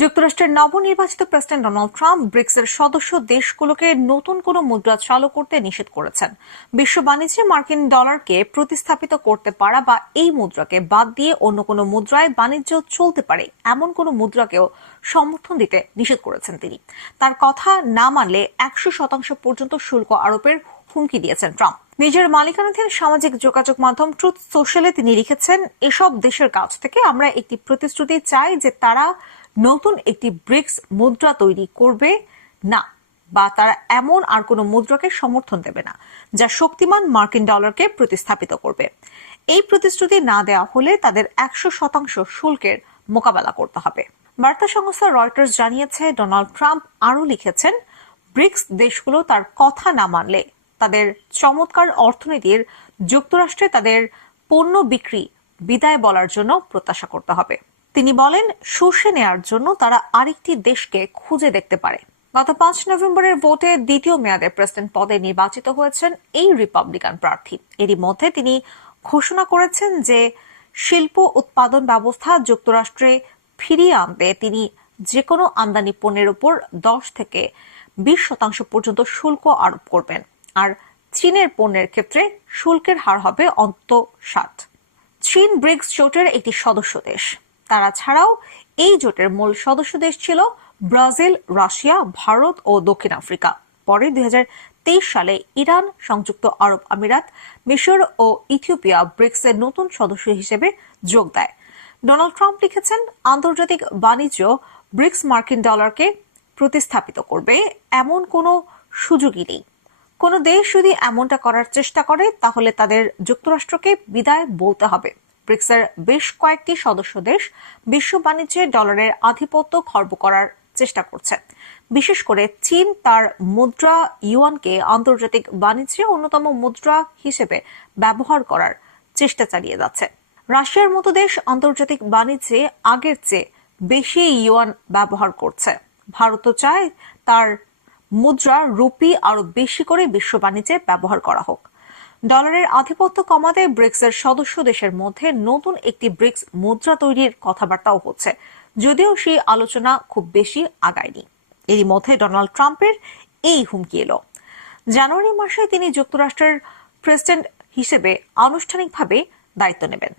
যুক্তরাষ্ট্রের নবনির্বাচিত president Donald Trump ব্রিক্সের সদস্য দেশগুলোকে নতুন কোনো মুদ্রা চালু করতে নিষেধ করেছেন। বিশ্ব বাণিজ্যে মার্কিন ডলারকে প্রতিস্থাপিত করতে পারা বা এই মুদ্রাকে বাদ দিয়ে অন্য কোনো মুদ্রায় বাণিজ্য চলতে পারে এমন কোনো মুদ্রাকেও সমর্থন দিতে নিষেধ করেছেন তিনি। তার কথা না মানলে 100% পর্যন্ত শুল্ক আরোপের হুমকি দিয়েছেন ট্রাম্প। নিজের মালিকানাধীন সামাজিক যোগাযোগ মাধ্যম ট্রুথ সোশ্যালে তিনি লিখেছেন, এসব দেশের কাছ থেকে আমরা একটি প্রতিশ্রুতি চাই যে তারা নতুন একটি ব্রিক্স মুদ্রা তৈরি করবে না বা তারা এমন আর কোনো মুদ্রাকে সমর্থন দেবে না যা শক্তিমান মার্কিন ডলারকে প্রতিস্থাপিত করবে। এই প্রতিশ্রুতি না দেওয়া হলে তাদের 100% শুল্কের মোকাবেলা করতে হবে। বার্তা সংস্থা রয়টার্স জানিয়েছে, ডোনাল্ড ট্রাম্প আরও লিখেছেন, ব্রিক্স দেশগুলো তার কথা না মানলে তাদের চমৎকার অর্থনীতির যুক্তরাষ্ট্রে তাদের পণ্য বিক্রি বিদায় বলার জন্য প্রত্যাশা করতে হবে। তিনি বলেন, শুষে নেয়ার জন্য তারা আরেকটি দেশকে খুঁজে দেখতে পারে। গত 5 নভেম্বরের ভোটে দ্বিতীয় মেয়াদে প্রেসিডেন্ট পদে নির্বাচিত হয়েছেন এই রিপাবলিকান প্রার্থী। এরই মধ্যে তিনি ঘোষণা করেছেন যে শিল্প উৎপাদন ব্যবস্থা যুক্তরাষ্ট্রে ফিরিয়ে আনতে তিনি যে কোনো আমদানি পণ্যের উপর 10 থেকে 20% পর্যন্ত শুল্ক আরোপ করবেন, আর চীনের পণ্যের ক্ষেত্রে শুল্কের হার হবে অন্তত 60। চীন ব্রিক্স জোটের একটি সদস্য দেশ। তারা ছাড়াও এই জোটের মূল সদস্য দেশ ছিল ব্রাজিল, রাশিয়া, ভারত ও দক্ষিণ আফ্রিকা। পরে 2023 সালে ইরান, সংযুক্ত আরব আমিরাত, মিশর ও ইথিওপিয়া ব্রিক্সের নতুন সদস্য হিসেবে যোগ দেয়। ডোনাল্ড ট্রাম্প লিখেছেন, আন্তর্জাতিক বাণিজ্য ব্রিক্স মার্কিন ডলারকে প্রতিস্থাপিত করবে এমন কোনো সুযোগই নেই। কোনো দেশ যদি এমনটা করার চেষ্টা করে তাহলে তাদের যুক্তরাষ্ট্রকে বিদায় বলতে হবে। ব্রিক্সের বেশ কয়েকটি সদস্য দেশ বিশ্ব বাণিজ্যে ডলারের আধিপত্য খর্ব করার চেষ্টা করছে। বিশেষ করে চীন তার মুদ্রা ইউয়ানকে আন্তর্জাতিক বাণিজ্যে অন্যতম মুদ্রা হিসেবে ব্যবহার করার চেষ্টা চালিয়ে যাচ্ছে। রাশিয়ার মতো দেশ আন্তর্জাতিক বাণিজ্যে আগের চেয়ে বেশি ইউয়ান ব্যবহার করছে। ভারতও চায় তার মুদ্রা রুপি আরো বেশি করে বিশ্ব বাণিজ্যে ব্যবহার করা হোক। ডলারের আধিপত্য কমাতে ব্রিক্সের সদস্য দেশের মধ্যে নতুন একটি ব্রিক্স মুদ্রা তৈরির কথাবার্তাও হচ্ছে, যদিও সেই আলোচনা খুব বেশি আগায়নি। এরই মধ্যে ডোনাল্ড ট্রাম্পের এই হুমকি এলো। জানুয়ারি মাসে তিনি যুক্তরাষ্ট্রের প্রেসিডেন্ট হিসেবে আনুষ্ঠানিকভাবে দায়িত্ব নেবেন।